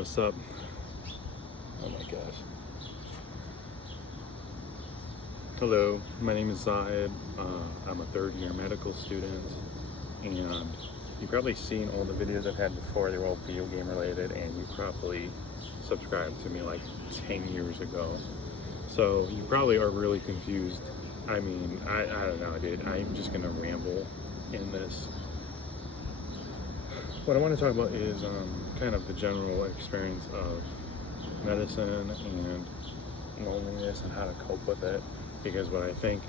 What's up? Oh my gosh. Hello, my name is Zahid. I'm a third year medical student, and you've probably seen all the videos I've had before. They were all video game related, and you probably subscribed to me like 10 years ago. So you probably are really confused. I mean, I don't know, dude. I'm just gonna ramble in this. What I want to talk about is kind of the general experience of medicine and loneliness and how to cope with it, because what I think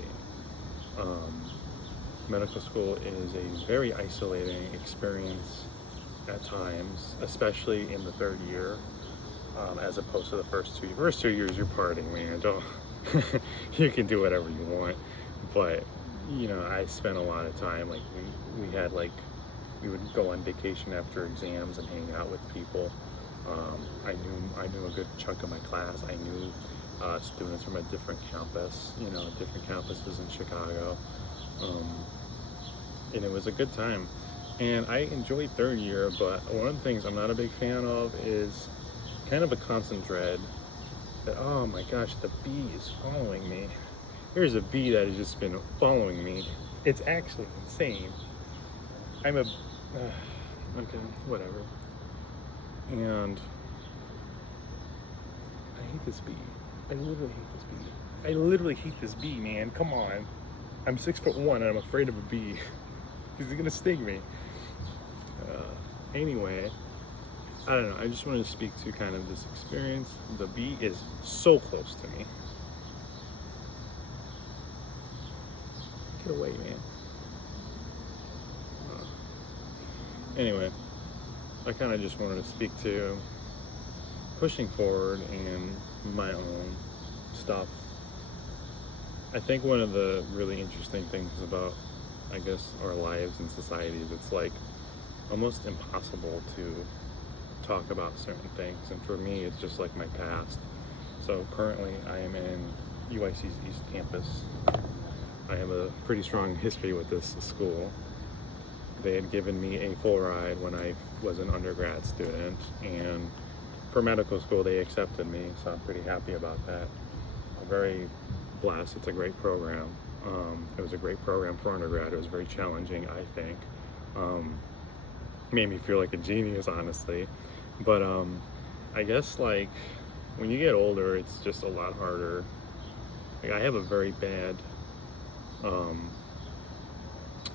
medical school is a very isolating experience at times, especially in the third year, as opposed to the first 2 years. First 2 years you're partying, man. Don't you can do whatever you want, but I spent a lot of time, like we had like we would go on vacation after exams and hang out with people. I knew a good chunk of my class. I knew students from a different campus, different campuses in Chicago, and it was a good time. And I enjoyed third year, but one of the things I'm not a big fan of is kind of a constant dread that, oh my gosh, the bee is following me. There's a bee that has just been following me. It's actually insane. I'm a okay, whatever. And I hate this bee. I literally hate this bee. I literally hate this bee, man. Come on. I'm 6'1" and I'm afraid of a bee. He's gonna sting me. Anyway, I don't know. I just wanted to speak to kind of this experience. The bee is so close to me. Get away, man. Anyway, I kind of just wanted to speak to pushing forward and my own stuff. I think one of the really interesting things about, I guess, our lives and societies, it's like almost impossible to talk about certain things. And for me, it's just like my past. So currently I am in UIC's East Campus. I have a pretty strong history with this school. They had given me a full ride when I was an undergrad student, and for medical school they accepted me, so I'm pretty happy about that. I'm very blessed. It's a great program. It was a great program for undergrad. It was very challenging, I think. Made me feel like a genius, honestly. But I guess like when you get older, it's just a lot harder. Like I have a very bad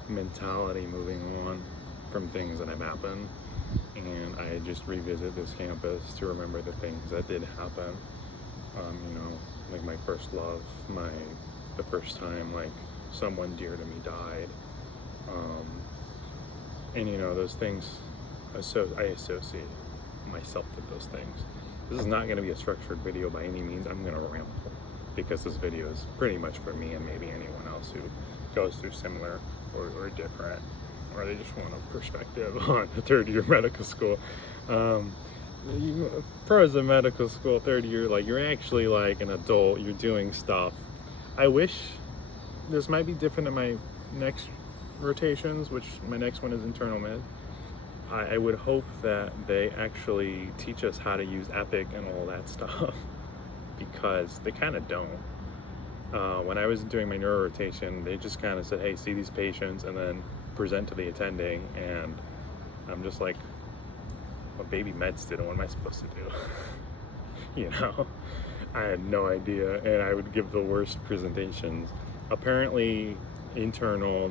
mentality moving on from things that have happened, and I just revisit this campus to remember the things that did happen. Like my first love, the first time like someone dear to me died, and those things. I associate myself with those things. This is not going to be a structured video by any means. I'm going to ramble because this video is pretty much for me and maybe anyone else who goes through similar or different, or they just want a perspective on a third year medical school. Pros of medical school, third year, like you're actually like an adult, you're doing stuff. I wish this might be different in my next rotations, which my next one is internal med. I would hope that they actually teach us how to use Epic and all that stuff, because they kind of don't. When I was doing my neuro rotation, they just kind of said, hey, see these patients and then present to the attending, and I'm just like, a baby med student, what am I supposed to do? I had no idea, and I would give the worst presentations. Apparently, internal,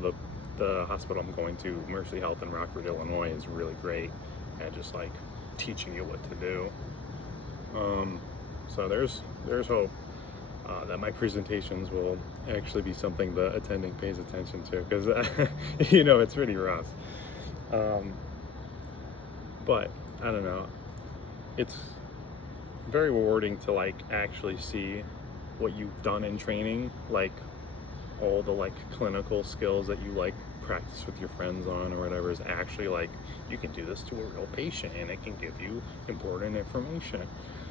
the hospital I'm going to, Mercy Health in Rockford, Illinois, is really great at just like teaching you what to do. So there's hope that my presentations will actually be something the attending pays attention to, because it's pretty rough. But I don't know, it's very rewarding to like actually see what you've done in training, like all the like clinical skills that you like practice with your friends on or whatever is actually like, you can do this to a real patient and it can give you important information.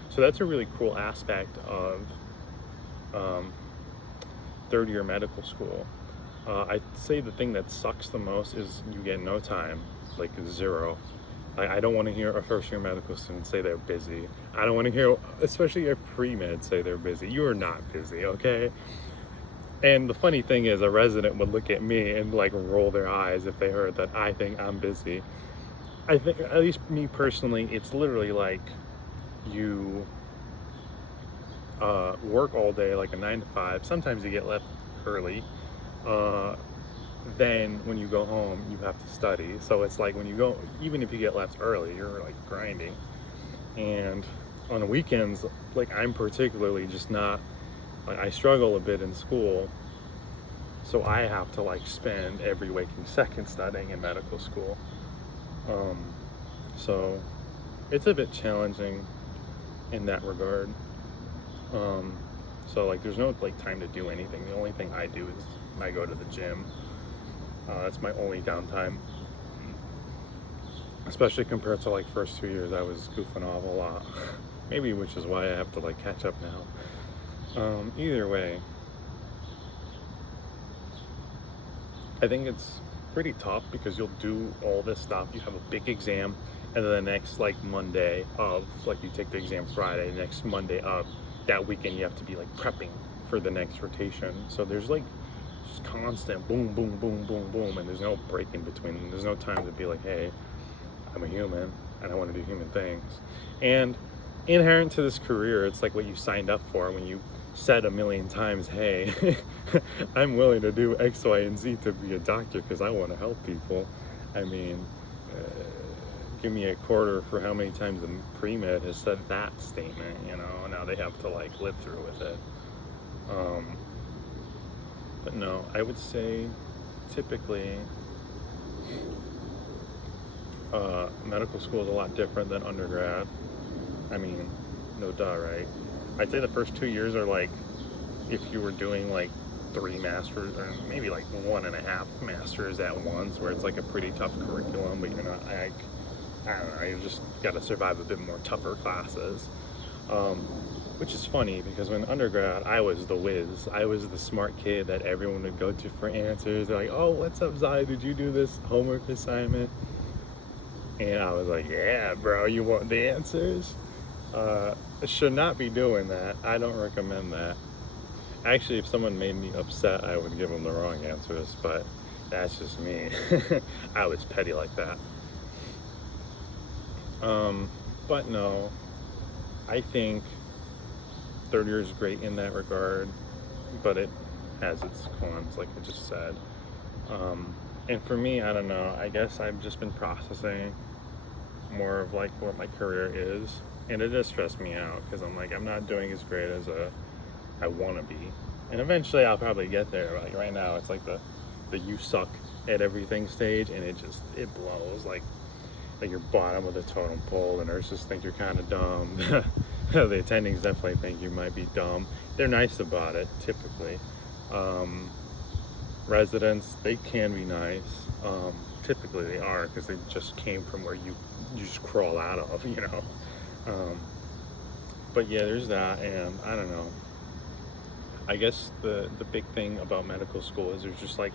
So that's a really cool aspect of third year medical school. I'd say the thing that sucks the most is you get no time, like zero. I don't want to hear a first year medical student say they're busy. I don't want to hear, especially a pre-med, say they're busy. You are not busy, okay? And the funny thing is, a resident would look at me and like roll their eyes if they heard that I think I'm busy. I think, at least me personally, it's literally like you work all day, like a 9 to 5. Sometimes you get left early. Then when you go home, you have to study. So it's like when you go, even if you get left early, you're like grinding. And on the weekends, like I'm particularly just not, like I struggle a bit in school. So I have to like spend every waking second studying in medical school. So it's a bit challenging in that regard. So like there's no like time to do anything. The only thing I do is I go to the gym. That's my only downtime. Especially compared to like first 2 years, I was goofing off a lot. Maybe which is why I have to like catch up now. Either way, I think it's pretty tough because you'll do all this stuff. You have a big exam, and then the next like Monday of like you take the exam Friday, next Monday of that weekend you have to be like prepping for the next rotation. So there's like just constant boom, boom, boom, boom, boom, and there's no break in between. There's no time to be like, hey, I'm a human and I want to do human things. And inherent to this career, it's like what you signed up for when you said a million times, hey, I'm willing to do X, Y, and Z to be a doctor because I want to help people. I mean, give me a quarter for how many times the pre-med has said that statement, you know, now they have to like live through with it. But no, I would say typically medical school is a lot different than undergrad. I mean, no duh, right? I'd say the first 2 years are like if you were doing like 3 masters or maybe like 1.5 masters at once, where it's like a pretty tough curriculum, but you're not like, I don't know, you just got to survive a bit more tougher classes. Which is funny because when undergrad, I was the whiz. I was the smart kid that everyone would go to for answers. They're like, oh, what's up, Zai? Did you do this homework assignment? And I was like, yeah, bro, you want the answers? Should not be doing that. I don't recommend that. Actually, if someone made me upset, I would give them the wrong answers, but that's just me. I was petty like that. But no, I think third year is great in that regard, but it has its cons, like I just said. And for me, I don't know, I guess I've just been processing more of like what my career is, and it does stress me out because I'm like, I'm not doing as great as I want to be, and eventually I'll probably get there. Like right now, it's like the you suck at everything stage, and it blows like you're bottom of the totem pole. The nurses think you're kind of dumb. The attendings definitely think you might be dumb. They're nice about it typically. Residents, they can be nice. Typically they are, because they just came from where you just crawl out of, you know. But yeah, there's that, and I don't know. I guess the big thing about medical school is there's just like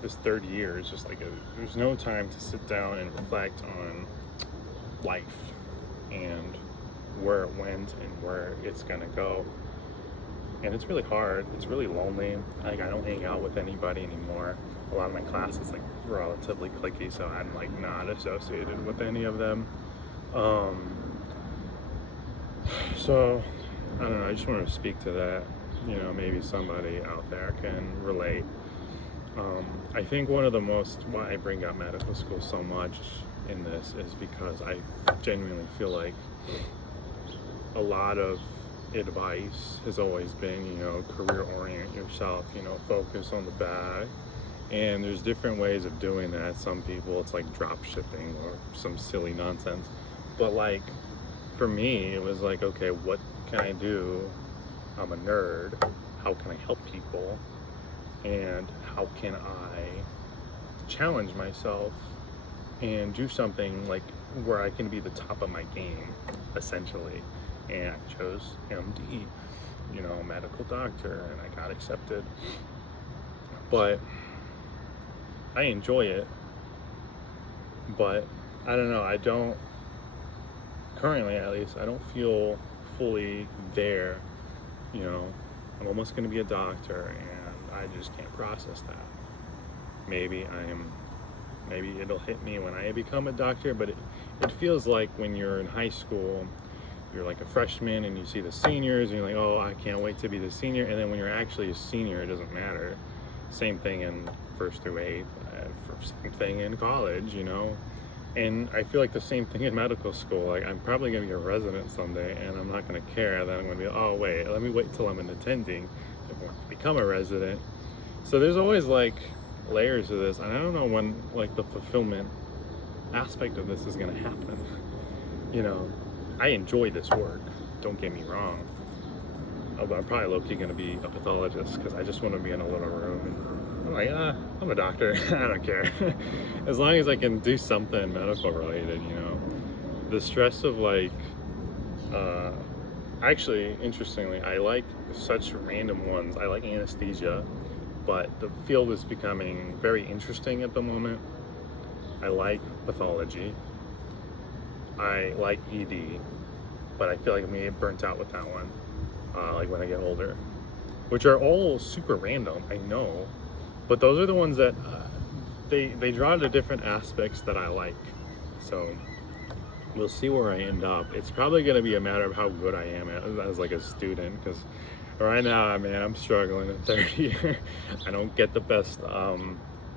this third year is just like there's no time to sit down and reflect on life and where it went and where it's gonna go. And it's really hard. It's really lonely. Like I don't hang out with anybody anymore. A lot of my classes like relatively cliquey, so I'm like not associated with any of them. So I don't know, I just wanted to speak to that. You know, maybe somebody out there can relate. I think one of the most, why I bring up medical school so much in this is because I genuinely feel like a lot of advice has always been, you know, career orient yourself, you know, focus on the bag. And there's different ways of doing that. Some people it's like drop shipping or some silly nonsense. But like for me, it was like, okay, what can I do? I'm a nerd. How can I help people? And how can I challenge myself and do something like where I can be the top of my game, essentially. And I chose MD, you know, medical doctor, and I got accepted. But I enjoy it, but I don't know. I don't currently, at least, I don't feel fully there. You know, I'm almost going to be a doctor, and I just can't process that. Maybe maybe it'll hit me when I become a doctor, but it feels like when you're in high school, you're like a freshman and you see the seniors and you're like, oh, I can't wait to be the senior. And then when you're actually a senior, it doesn't matter. Same thing in first through eighth, same thing in college, you know. And I feel like the same thing in medical school. Like, I'm probably going to be a resident someday, and I'm not going to care. Then I'm going to be, oh wait, let me wait till I'm an attending to become a resident. So there's always like layers of this, and I don't know when like the fulfillment aspect of this is going to happen. You know, I enjoy this work, don't get me wrong. Although I'm probably low-key going to be a pathologist because I just want to be in a little room and I'm like, I'm a doctor. I don't care. As long as I can do something medical related, you know. The stress of like, actually, interestingly, I like such random ones. I like anesthesia, but the field is becoming very interesting at the moment. I like pathology. I like ED, but I feel like I'm gonna get burnt out with that one, like when I get older, which are all super random, I know, but those are the ones that they draw to different aspects that I like. So we'll see where I end up. It's probably gonna be a matter of how good I am as like a student, because right now, man, I'm struggling in third year. I don't get the best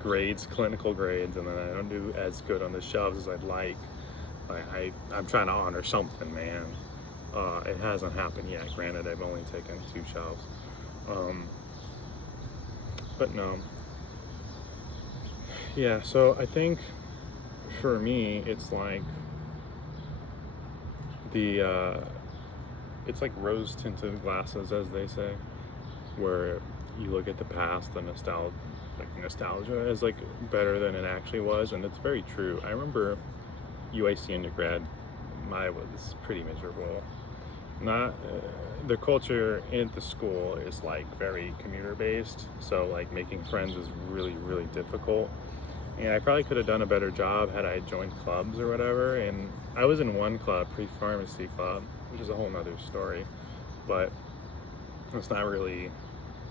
grades, clinical grades, and then I don't do as good on the shelves as I'd like. I'm trying to honor something, man. It hasn't happened yet. Granted, I've only taken 2 shelves. But no. Yeah, so I think for me, it's like it's like rose tinted glasses, as they say, where you look at the past, the nostalgia is like better than it actually was, and it's very true. I remember UIC undergrad, I was pretty miserable. Not the culture in the school is like very commuter based, so like making friends is really, really difficult. And I probably could have done a better job had I joined clubs or whatever. And I was in one club, pre-pharmacy club, which is a whole nother story. But it's not really,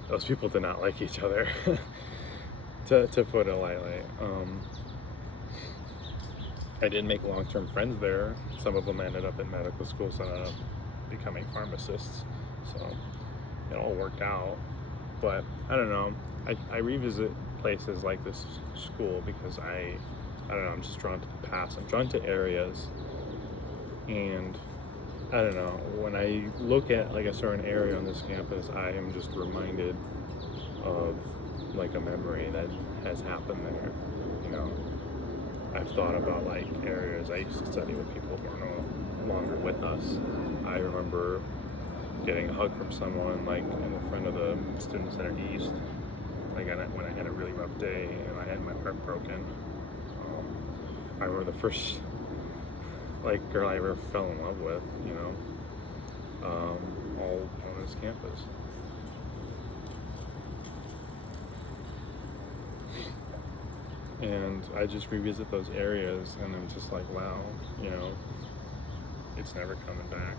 those people did not like each other, to put it lightly. I didn't make long-term friends there. Some of them ended up in medical school, some ended up becoming pharmacists. So it all worked out. But I don't know. I revisit places like this school because I don't know, I'm just drawn to the past. I'm drawn to areas, and I don't know, when I look at like a certain area on this campus, I am just reminded of like a memory that has happened there. You know, I've thought about like areas I used to study with people who are no longer with us. I remember getting a hug from someone like in the front of the Student Center East, like when I had a really rough day and I had my heart broken. I remember the first like girl I ever fell in love with, you know, all on this campus. And I just revisit those areas and I'm just like, wow, you know, it's never coming back.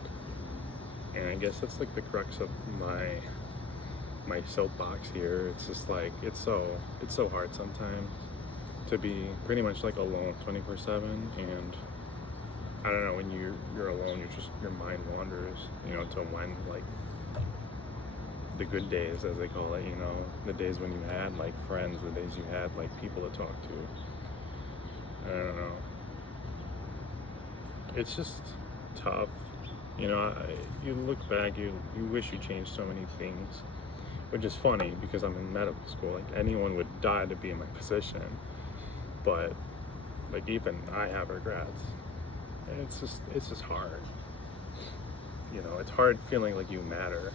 And I guess that's like the crux of my soapbox here. It's just like, it's so hard sometimes to be pretty much like alone 24/7. And I don't know, when you're alone, your mind wanders, you know, to when like the good days, as they call it, you know, the days when you had like friends, the days you had like people to talk to. I don't know. It's just tough. You know, you look back, you wish you changed so many things, which is funny because I'm in medical school. Like anyone would die to be in my position, but like even I have regrets, and it's just hard. You know, it's hard feeling like you matter,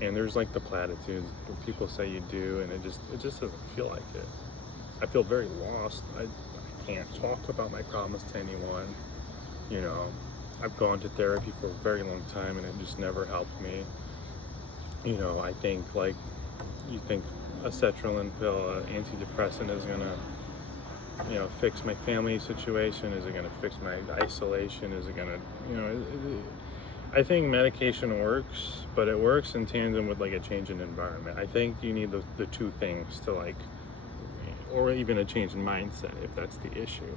and there's like the platitudes where people say you do, and it just doesn't feel like it. I feel very lost. I can't talk about my problems to anyone. You know, I've gone to therapy for a very long time and it just never helped me. You know, I think like, you think a sertraline pill, an antidepressant is gonna fix my family situation? Is it going to fix my isolation? Is it going to, I think medication works, but it works in tandem with like a change in environment. I think you need the two things to like, or even a change in mindset if that's the issue.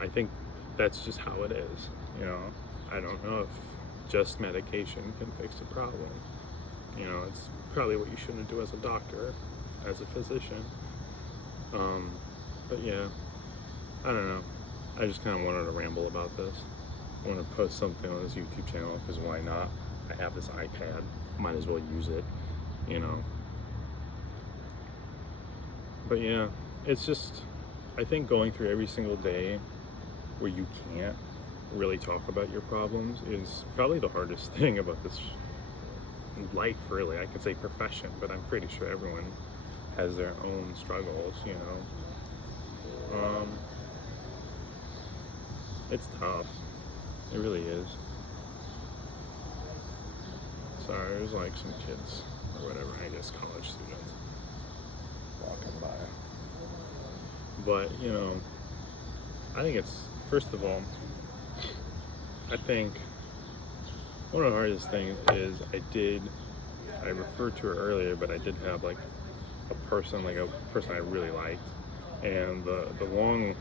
I think that's just how it is. I don't know if just medication can fix the problem. It's probably what you shouldn't do as a doctor, as a physician. But yeah, I don't know. I just kind of wanted to ramble about this. I want to post something on this YouTube channel because why not? I have this iPad, might as well use it, But yeah, it's just, I think going through every single day where you can't really talk about your problems is probably the hardest thing about this life, really. I could say profession, but I'm pretty sure everyone has their own struggles, It's tough. It really is. Sorry, there's like some kids or whatever, I guess college students walking by. But, I think it's, first of all, I think one of the hardest things is I referred to her earlier, but I did have like a person I really liked. And the long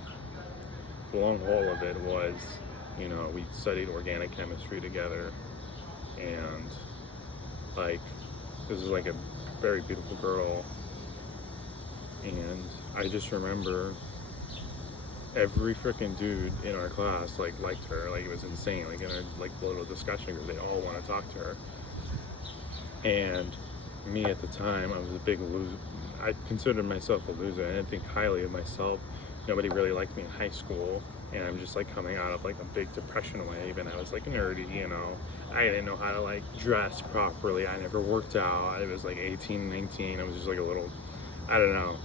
haul of it was, we studied organic chemistry together, and like, this is like a very beautiful girl, and I just remember every freaking dude in our class liked her. Like, it was insane. Like, in our little discussion group, they all want to talk to her. And me at the time, I was a big loser. I considered myself a loser. I didn't think highly of myself. Nobody really liked me in high school, and I'm just like coming out of like a big depression wave, and I was like nerdy, I didn't know how to like dress properly. I never worked out. I was like 18, 19. I was just like a little, I don't know.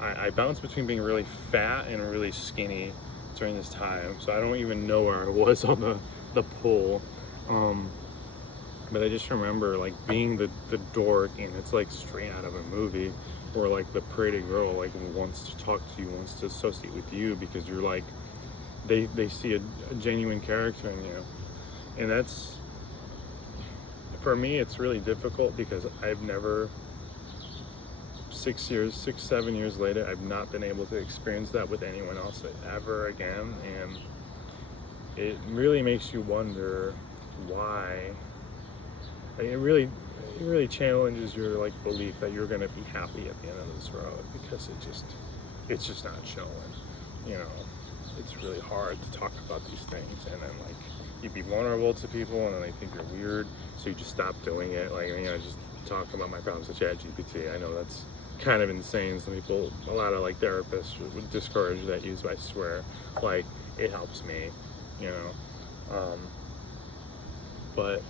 I bounced between being really fat and really skinny during this time, so I don't even know where I was on the pool. But I just remember like being the dork, and it's like straight out of a movie, where like the pretty girl like wants to talk to you, wants to associate with you because you're like, they see a genuine character in you. And that's, for me, it's really difficult because I've never, 7 years later, I've not been able to experience that with anyone else ever again. And it really makes you wonder why. Like, it really challenges your like belief that you're gonna be happy at the end of this road, because it's just not showing. It's really hard to talk about these things, and then like you'd be vulnerable to people, and then they think you're weird, so you just stop doing it. Like, just talk about my problems to ChatGPT. I know that's kind of insane. Some people, a lot of like therapists would discourage that use, but I swear, like, it helps me, but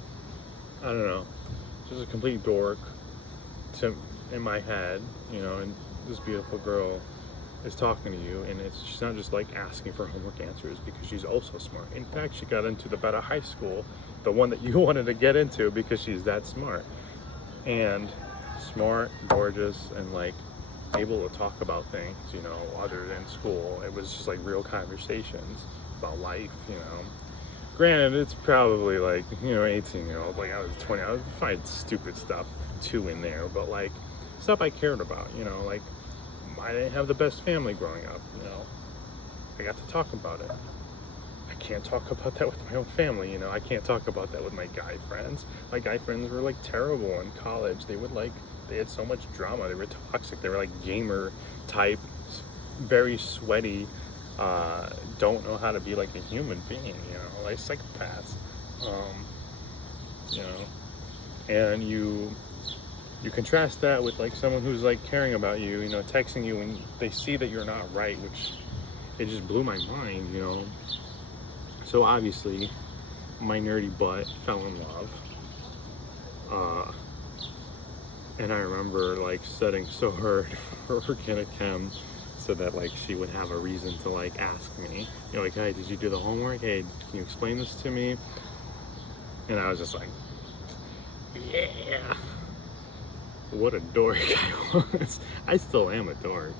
I don't know, just a complete dork in my head, and this beautiful girl is talking to you, and she's not just like asking for homework answers, because she's also smart. In fact, she got into the better high school, the one that you wanted to get into, because she's that smart. And smart, gorgeous, and like able to talk about things, other than school. It was just like real conversations about life, Granted, it's probably like, 18-year-old, like I was 20, I would find stupid stuff too in there, but like stuff I cared about, like I didn't have the best family growing up, I got to talk about it. I can't talk about that with my own family, I can't talk about that with my guy friends. My guy friends were like terrible in college. They had so much drama. They were toxic. They were like gamer type, very sweaty, don't know how to be like a human being, like psychopaths, and you contrast that with like someone who's like caring about you, texting you when they see that you're not right, which it just blew my mind, So obviously my nerdy butt fell in love, and I remember like studying so hard for organic chem, so that like she would have a reason to like ask me, like, hey, did you do the homework? Hey, can you explain this to me? And I was just like, yeah, what a dork I was. I still am a dork,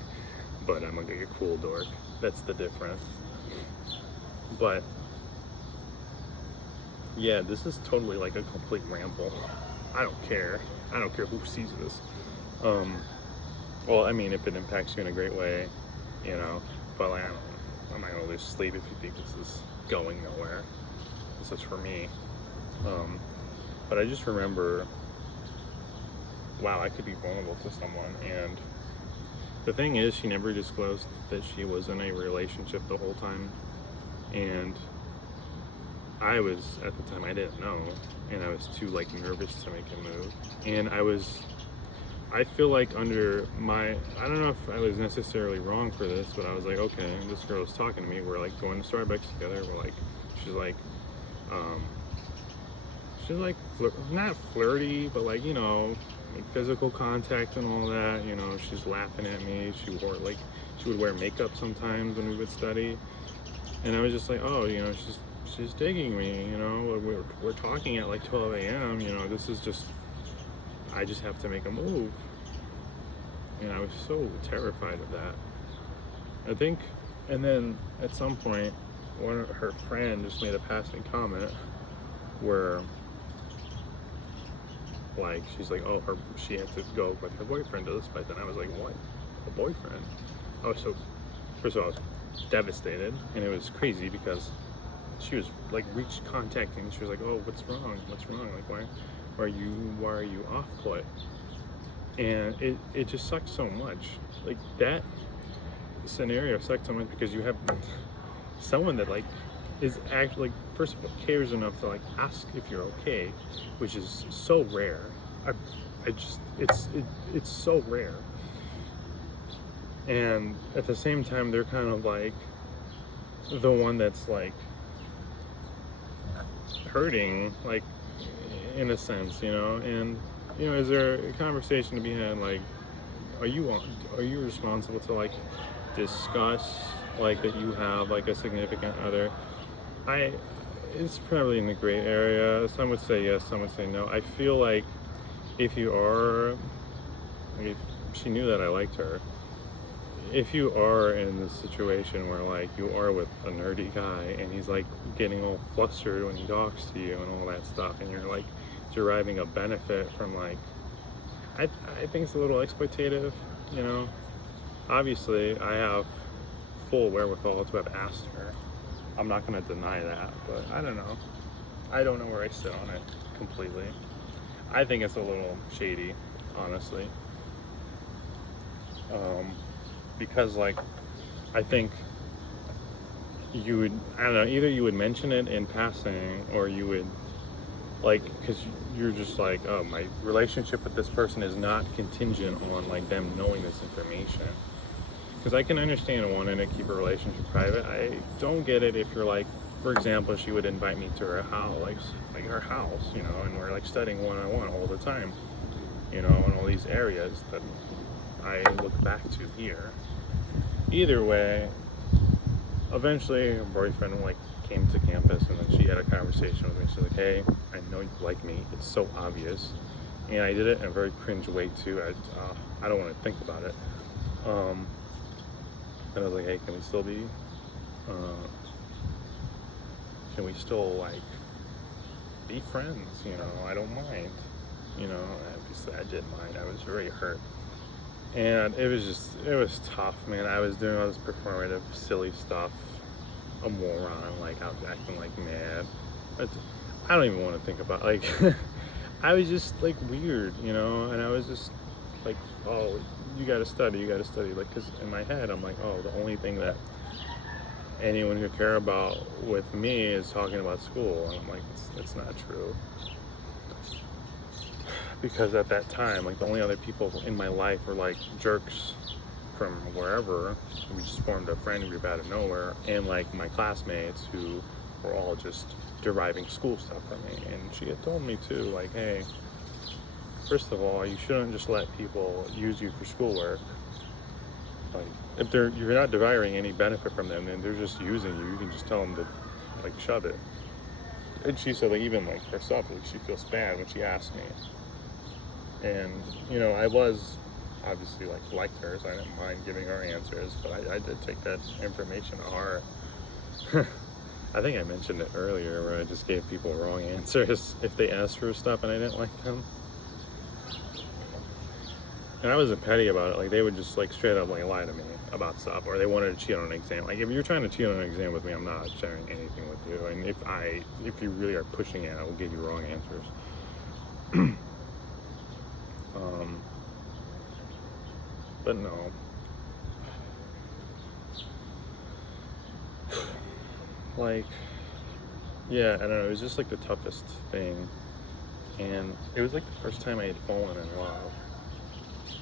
but I'm like a cool dork. That's the difference. But yeah, this is totally like a complete ramble. I don't care. I don't care who sees this. Well, I mean, if it impacts you in a great way, you know, but like, I don't know. I'm not gonna lose sleep if you think this is going nowhere. This is for me. But I just remember, wow, I could be vulnerable to someone. And the thing is, she never disclosed that she was in a relationship the whole time. And I was, at the time, I didn't know. And I was too, like, nervous to make a move. And I feel like I don't know if I was necessarily wrong for this, but I was like, okay, this girl is talking to me. We're like going to Starbucks together. She's like, not flirty, but like, you know, like physical contact and all that. You know, she's laughing at me. She would wear makeup sometimes when we would study. And I was just like, oh, you know, she's digging me, you know, we're talking at like 12 a.m., you know, I just have to make a move. And I was so terrified of that. I think, and then at some point, her friend just made a passing comment where, like, she's like, oh, she had to go with her boyfriend to this place. And I was like, what? A boyfriend? First of all, I was devastated. And it was crazy because she was like contacting me. She was like, oh, what's wrong? Like, why are you off put? And it just sucks so much. Like, that scenario sucks so much because you have someone that like is actually, like, first of all, cares enough to like ask if you're okay, which is so rare. It's so rare. And at the same time, they're kind of like the one that's like hurting, like, in a sense, you know. And, you know, is there a conversation to be had, like, are you responsible to like discuss like that you have like a significant other? It's probably in the gray area. Some would say yes, some would say no. I feel like if she knew that I liked her, if you are in this situation where like you are with a nerdy guy and he's like getting all flustered when he talks to you and all that stuff, and you're like deriving a benefit from, like, I think it's a little exploitative, you know. Obviously I have full wherewithal to have asked her. I'm not going to deny that, but I don't know. I don't know where I sit on it completely. I think it's a little shady, honestly. Because, like, I think you would, I don't know, either you would mention it in passing, or you would, like, because you're just like, oh, my relationship with this person is not contingent on, like, them knowing this information. Because I can understand wanting to keep a relationship private. I don't get it if you're like, for example, she would invite me to her house, like her house, you know, and we're like studying one-on-one all the time, you know, in all these areas that I look back to here. Either way, eventually her boyfriend like came to campus, and then she had a conversation with me. She's like, hey, I know you like me, it's so obvious. And I did it in a very cringe way too. I don't want to think about it. And I was like, hey, can we still like be friends, you know? I don't mind, you know. Obviously I didn't mind. I was very hurt. And it was tough, man. I was doing all this performative, silly stuff, a moron, like I was acting like mad. But I don't even want to think about, like, I was just like weird, you know. And I was just like, oh, you gotta study, like, because in my head I'm like, oh, the only thing that anyone could care about with me is talking about school. And I'm like, it's not true. Because at that time, like, the only other people in my life were like jerks from wherever. We just formed a friend group out of nowhere, and like my classmates who were all just deriving school stuff from me. And she had told me too, like, hey, first of all, you shouldn't just let people use you for schoolwork. Like, if you're not deriving any benefit from them, and they're just using you, you can just tell them to, like, shove it. And she said, like, even like herself, like, she feels bad when she asked me. And, you know, I was obviously liked her, so I didn't mind giving her answers, but I did take that information to heart. I think I mentioned it earlier where I just gave people wrong answers if they asked for stuff and I didn't like them. And I wasn't petty about it. Like, they would just like straight up like lie to me about stuff, or they wanted to cheat on an exam. Like, if you're trying to cheat on an exam with me, I'm not sharing anything with you. And if you really are pushing it, I will give you wrong answers. But no. Like, yeah, I don't know, it was just like the toughest thing. And it was like the first time I had fallen in love.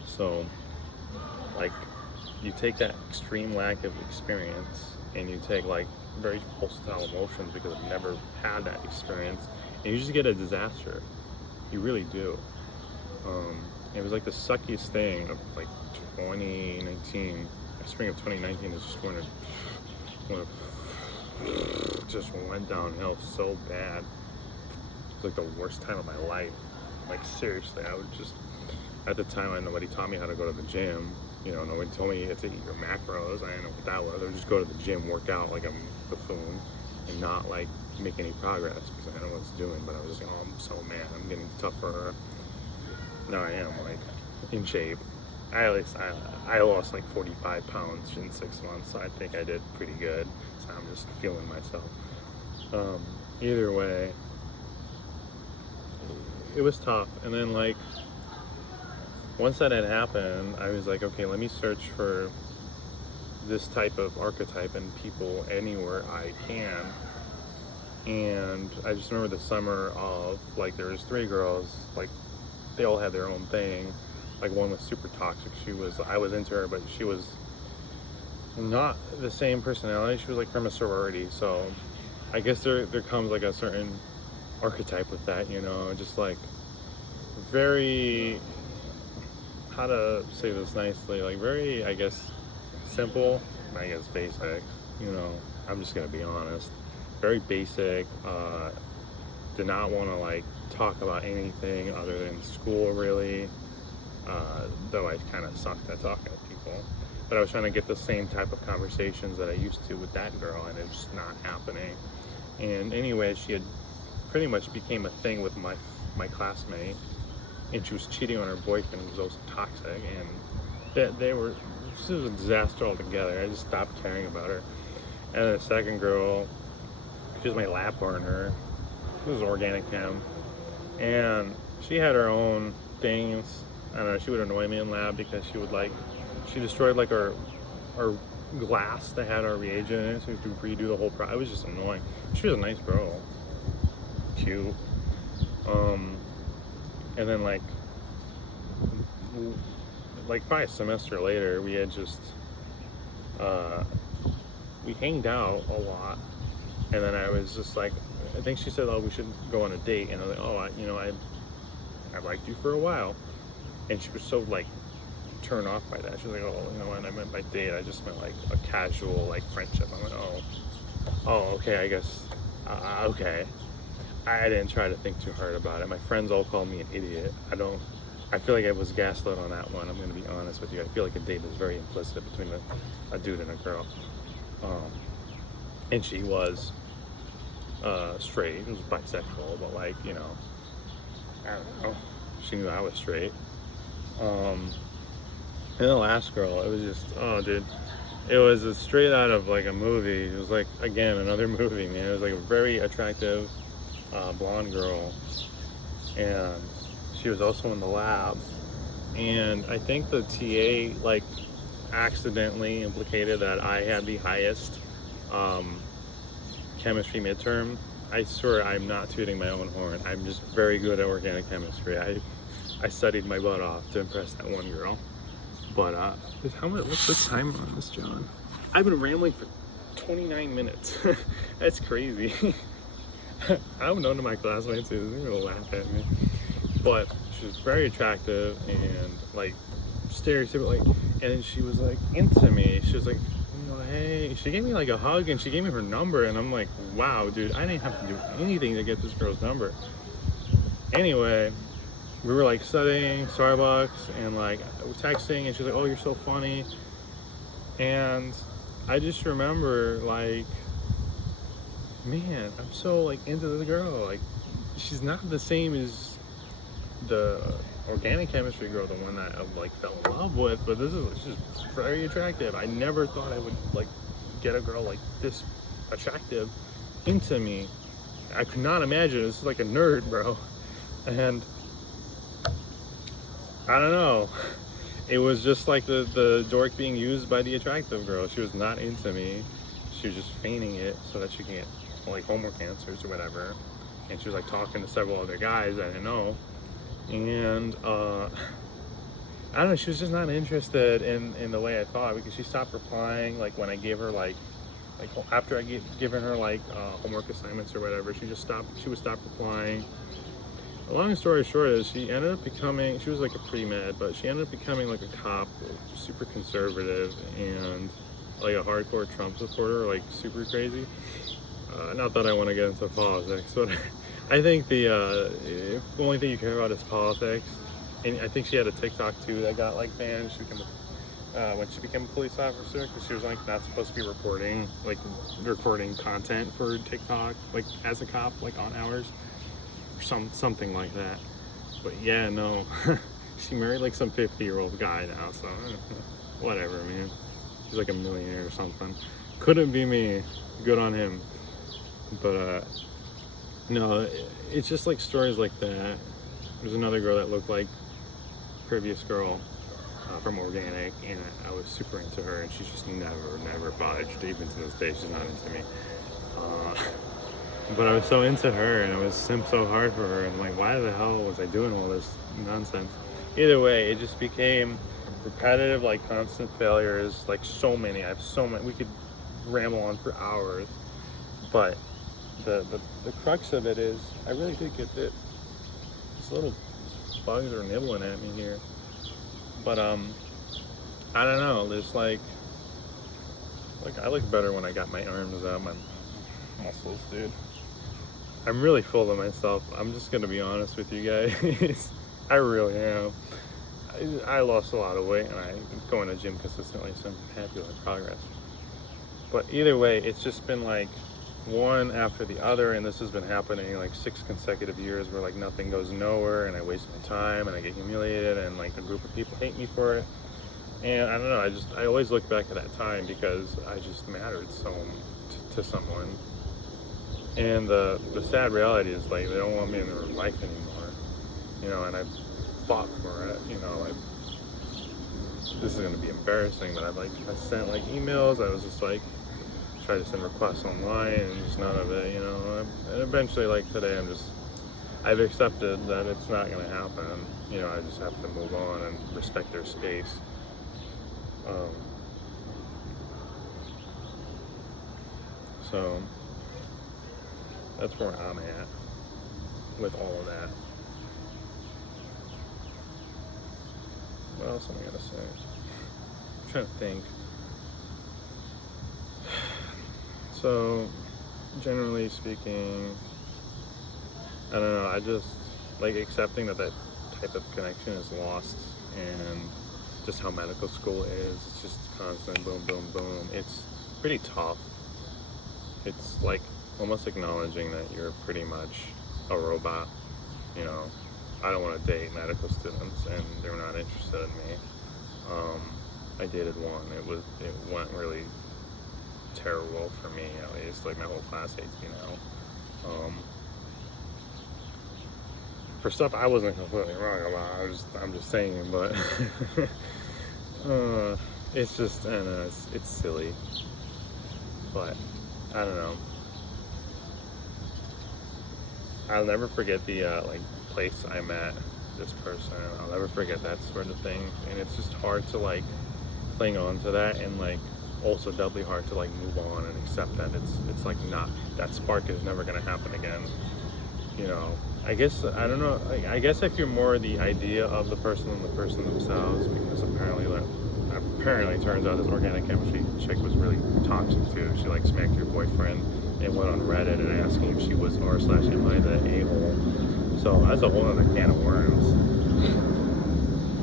So, like, you take that extreme lack of experience and you take like very volatile emotions because I've never had that experience, and you just get a disaster. You really do. It was like the suckiest thing of like 2019. Spring of 2019 is just when it just went downhill so bad. It was like the worst time of my life. Like, seriously, I would just, at the time, nobody taught me how to go to the gym. You know, nobody told me to eat your macros. I didn't know what that was. I would just go to the gym, work out like I'm a buffoon, and not like make any progress because I didn't know what I was doing. But I was just like, oh, I'm so mad. I'm getting tougher. Now I am like in shape. I lost like 45 pounds in 6 months, so I think I did pretty good. So I'm just feeling myself. Either way, it was tough. And then like, once that had happened, I was like, okay, let me search for this type of archetype in people anywhere I can. And I just remember the summer of, like, there was 3 girls, like, they all had their own thing. Like, one was super toxic. I was into her, but she was not the same personality. She was like from a sorority. So I guess there comes like a certain archetype with that, you know, just like very, how to say this nicely, like very, I guess, simple, I guess basic, you know, I'm just gonna be honest, very basic, did not want to like talk about anything other than school really, though I kind of sucked at talking to people, but I was trying to get the same type of conversations that I used to with that girl, and it was not happening. And anyway, she had pretty much became a thing with my classmate, and she was cheating on her boyfriend, who was also toxic, and this was a disaster altogether. I just stopped caring about her. And then the second girl, she was my lab partner. She was organic chem, and she had her own things. I don't know, she would annoy me in lab because she destroyed like our glass that had our reagent in it, so we had to redo the whole process. It was just annoying. She was a nice girl, cute. And then like probably a semester later, we had just we hanged out a lot, and then I was just like, I think she said, oh, we should go on a date, and I was like, oh, I liked you for a while, and she was so like turned off by that. She was like, oh, you know what, I meant by date, I just meant like a casual like friendship. I'm like, oh, okay, I guess, okay. I didn't try to think too hard about it. My friends all called me an idiot. I feel like I was gaslit on that one. I'm going to be honest with you. I feel like a date is very implicit between a dude and a girl. And she was straight. She was bisexual, but like, you know, I don't know. She knew I was straight. And the last girl, it was just, oh, dude. It was straight out of like a movie. It was like, again, another movie, man. It was like a very attractive blonde girl, and she was also in the lab, and I think the TA like accidentally implicated that I had the highest chemistry midterm. I swear I'm not tooting my own horn. I'm just very good at organic chemistry. I studied my butt off to impress that one girl. But what's the time on this, John? I've been rambling for 29 minutes. That's crazy. I'm known to my classmates, they're gonna laugh at me. But she was very attractive and like stereotypical, like, and then she was like into me. She was like, you know, hey, she gave me like a hug and she gave me her number, and I'm like, wow, dude, I didn't have to do anything to get this girl's number. Anyway, we were like studying Starbucks and like texting, and she's like, "Oh, you're so funny," and I just remember like, man, I'm so like into this girl. Like, she's not the same as the organic chemistry girl, the one that I like fell in love with, but this is just very attractive. I never thought I would like get a girl like this attractive into me. I could not imagine. This is like a nerd, bro. And I don't know. It was just like the dork being used by the attractive girl. She was not into me. She was just feigning it so that she can get like homework answers or whatever. And she was like talking to several other guys I didn't know. And I don't know, she was just not interested in the way I thought, because she stopped replying like when I gave her like after I given her like homework assignments or whatever. She would stop replying. The long story short is she ended up becoming, she was like a pre-med, but she ended up becoming like a cop, super conservative, and like a hardcore Trump supporter, like super crazy. Not that I want to get into politics, but I think the only thing you care about is politics. And I think she had a TikTok too that got like banned. When she became a police officer, because she was like not supposed to be recording content for TikTok, like as a cop, like on hours, or something like that. But yeah, no, she married like some 50-year-old guy now, so whatever, man. He's like a millionaire or something. Couldn't be me. Good on him. But no, it's just like stories like that. There's another girl that looked like previous girl from organic, and I was super into her, and she's just never budged. Even to this day, she's not into me. But I was so into her, and I was simp so hard for her, and I'm like, why the hell was I doing all this nonsense? Either way, it just became repetitive, like constant failures, like so many. I have so many. We could ramble on for hours, but the crux of it is I really did get it. These little bugs are nibbling at me here, but I don't know. There's like I look better when I got my arms out, my muscles, dude. I'm really full of myself. I'm just gonna be honest with you guys. I really am. I lost a lot of weight, and I'm going to gym consistently, so I'm happy with progress. But either way, it's just been like one after the other, and this has been happening like 6 consecutive years where like nothing goes nowhere, and I waste my time, and I get humiliated, and like a group of people hate me for it. And I don't know, I always look back at that time because I just mattered so to someone. And the sad reality is like they don't want me in their life anymore, you know, and I fought for it, you know. This is gonna be embarrassing, but I sent like emails. I was just like tried to send requests online, and just none of it, you know. And eventually, like today, I've accepted that it's not gonna happen. You know, I just have to move on and respect their space. So that's where I'm at with all of that. What else am I gonna say? I'm trying to think. So, generally speaking, I don't know, I just like accepting that type of connection is lost, and just how medical school is. It's just constant boom, boom, boom. It's pretty tough. It's like almost acknowledging that you're pretty much a robot, you know. I don't want to date medical students, and they're not interested in me. I dated one. It went really terrible for me, at least. Like my whole class hates me now. For stuff I wasn't completely wrong about. I'm just saying, but it's just, I don't know, it's silly. But I don't know. I'll never forget the like place I met this person. I'll never forget that sort of thing, and it's just hard to like cling on to that, and like also doubly hard to like move on and accept that it's like not, that spark is never gonna happen again. You know, I guess, I don't know, I guess if you're more the idea of the person than the person themselves, because apparently it turns out this organic chemistry chick was really toxic too. She like smacked your boyfriend and went on Reddit and asking if she was r/am I the a-hole. So that's a whole other can of worms.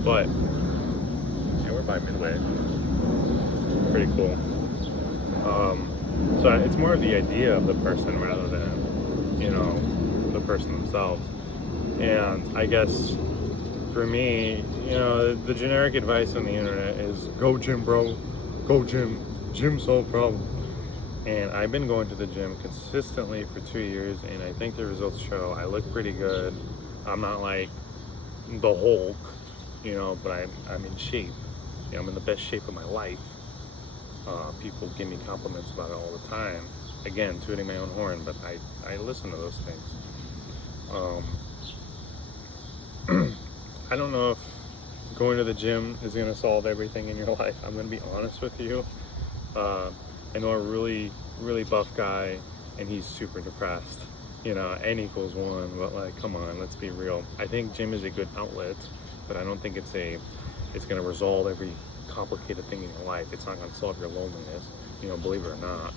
But yeah, we're by midway. Pretty cool. So it's more of the idea of the person rather than, the person themselves. And I guess for me, the generic advice on the internet is go gym, bro. Go gym. Gym solve problem. And I've been going to the gym consistently for 2 years, and I think the results show. I look pretty good. I'm not like the Hulk, but I'm in shape. I'm in the best shape of my life. People give me compliments about it all the time. Again, tooting my own horn, but I listen to those things. I don't know if going to the gym is going to solve everything in your life. I'm going to be honest with you. I know a really, really buff guy, and he's super depressed. N equals 1, but like, come on, let's be real. I think gym is a good outlet, but I don't think it's going to resolve every complicated thing in your life. It's not going to solve your loneliness, believe it or not.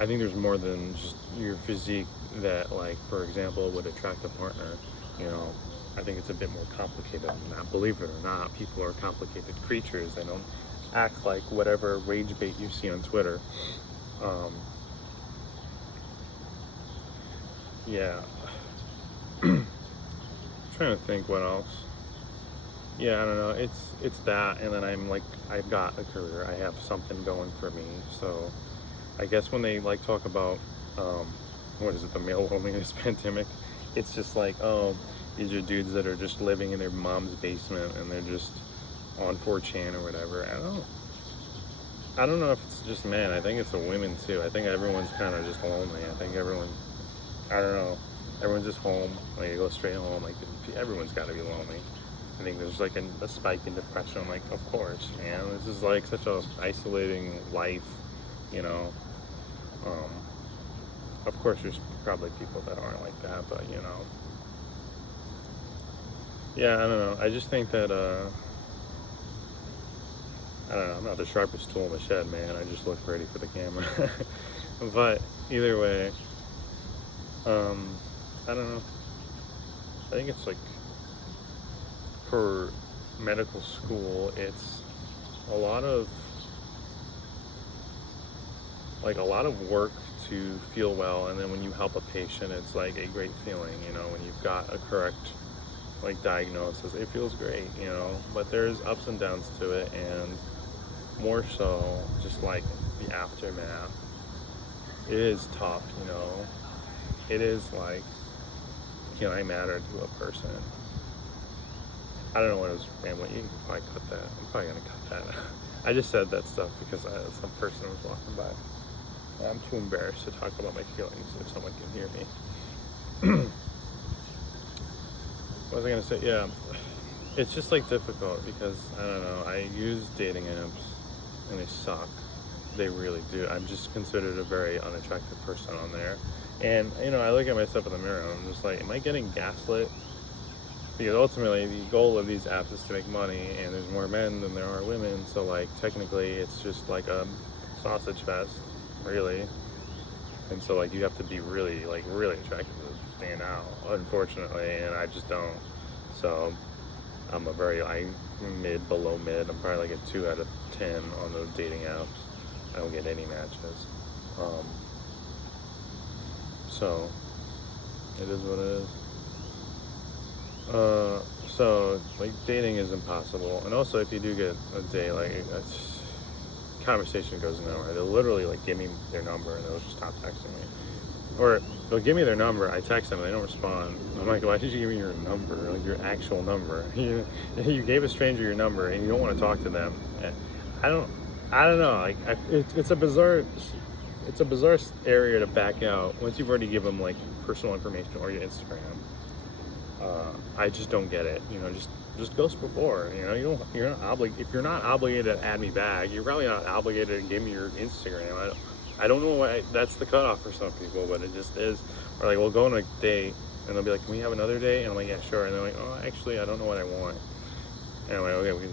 I think there's more than just your physique that, like, for example, would attract a partner. I think it's a bit more complicated than that. Believe it or not, people are complicated creatures. They don't act like whatever rage bait you see on Twitter. Yeah. Trying to think what else. Yeah, I don't know. It's that, and then I've got a career. I have something going for me. So I guess when they like talk about what is it, the male loneliness pandemic, it's just like, these are dudes that are just living in their mom's basement and they're just on 4chan or whatever. I don't know if it's just men. I think it's the women too. I think everyone's kind of just lonely. I think I don't know, everyone's just home. Like, you go straight home. Like, everyone's got to be lonely. I think there's like a spike in depression. Like, of course, man. This is like such a isolating life, Of course, there's probably people that aren't like that, but yeah, I don't know. I just think that I don't know. I'm not the sharpest tool in the shed, man. I just look ready for the camera. But either way, I don't know. I think it's like, for medical school, it's a lot of work to feel well, and then when you help a patient, it's like a great feeling, when you've got a correct diagnosis. It feels great, but there's ups and downs to it, and more so just like the aftermath. It is tough, it is like, I matter to a person. I don't know what it was rambling. You can probably cut that. I'm probably gonna cut that. I just said that stuff because some person was walking by. I'm too embarrassed to talk about my feelings if someone can hear me. What was I gonna say? Yeah, it's just like difficult because I don't know. I use dating apps and they suck. They really do. I'm just considered a very unattractive person on there, and I look at myself in the mirror and I'm just like, am I getting gaslit? Because ultimately the goal of these apps is to make money, and there's more men than there are women, so like technically it's just like a sausage fest, really. And so like you have to be really attractive to stand out, unfortunately, and I just don't. So I'm below mid. I'm probably like a 2 out of 10 on those dating apps. I don't get any matches. So it is what it is. So like dating is impossible, and also if you do get a date, like conversation goes nowhere. They'll literally like give me their number and they'll just stop texting me, or they'll give me their number. I text them and they don't respond. I'm like, why did you give me your number, like your actual number? You gave a stranger your number and you don't want to talk to them. I don't know. Like it's a bizarre area to back out once you've already given them like personal information or your Instagram. I just don't get it. Just ghost before. You're not obligated. If you're not obligated to add me back, you're probably not obligated to give me your Instagram. I don't know why that's the cutoff for some people, but it just is. Or like we'll go on a date and they'll be like, "Can we have another date?" And I'm like, "Yeah, sure." And they're like, "Oh, actually, I don't know what I want." And I'm like, "Okay,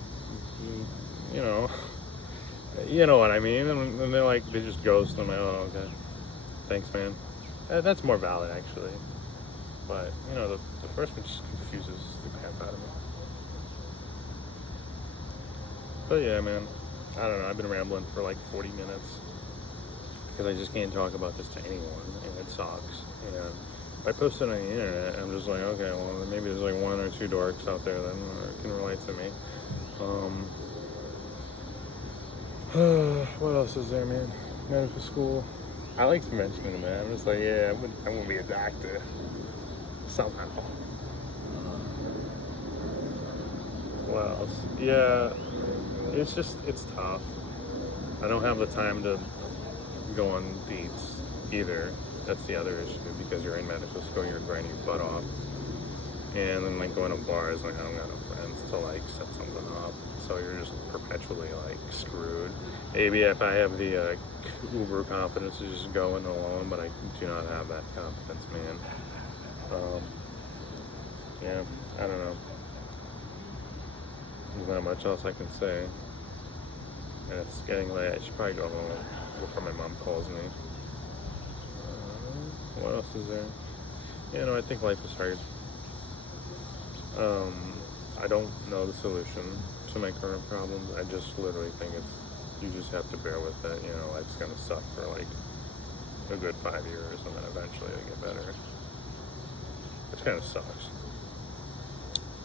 you know what I mean?" And they're like, they just ghost. And I'm like, "Oh, okay, thanks, man." That's more valid, actually. But the first one just confuses the crap out of me. But yeah, man, I don't know. I've been rambling for like 40 minutes because I just can't talk about this to anyone, and it sucks. And if I post it on the internet, I'm just like, okay, well, maybe there's like one or two dorks out there that can relate to me. What else is there, man? Medical school. I like to mention it, man. I'm just like, yeah, I would be a doctor somehow. What else? Yeah, it's tough. I don't have the time to go on dates either. That's the other issue, because you're in medical school, you're grinding your butt off. And then like going to bars, like I don't got no friends to like set something up. So you're just perpetually like screwed. Maybe if I have the uber confidence to just go in alone, but I do not have that confidence, man. Yeah, I don't know. There's not much else I can say. And it's getting late. I should probably go home before my mom calls me. What else is there? I think life is hard. I don't know the solution to my current problems. I just literally think you just have to bear with it. Life's gonna suck for like a good 5 years, and then eventually it'll get better. Which kind of sucks.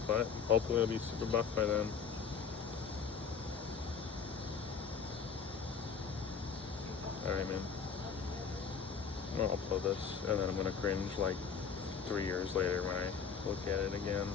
But hopefully I'll be super buff by then. Alright, man. I'm gonna upload this, and then I'm gonna cringe like 3 years later when I look at it again.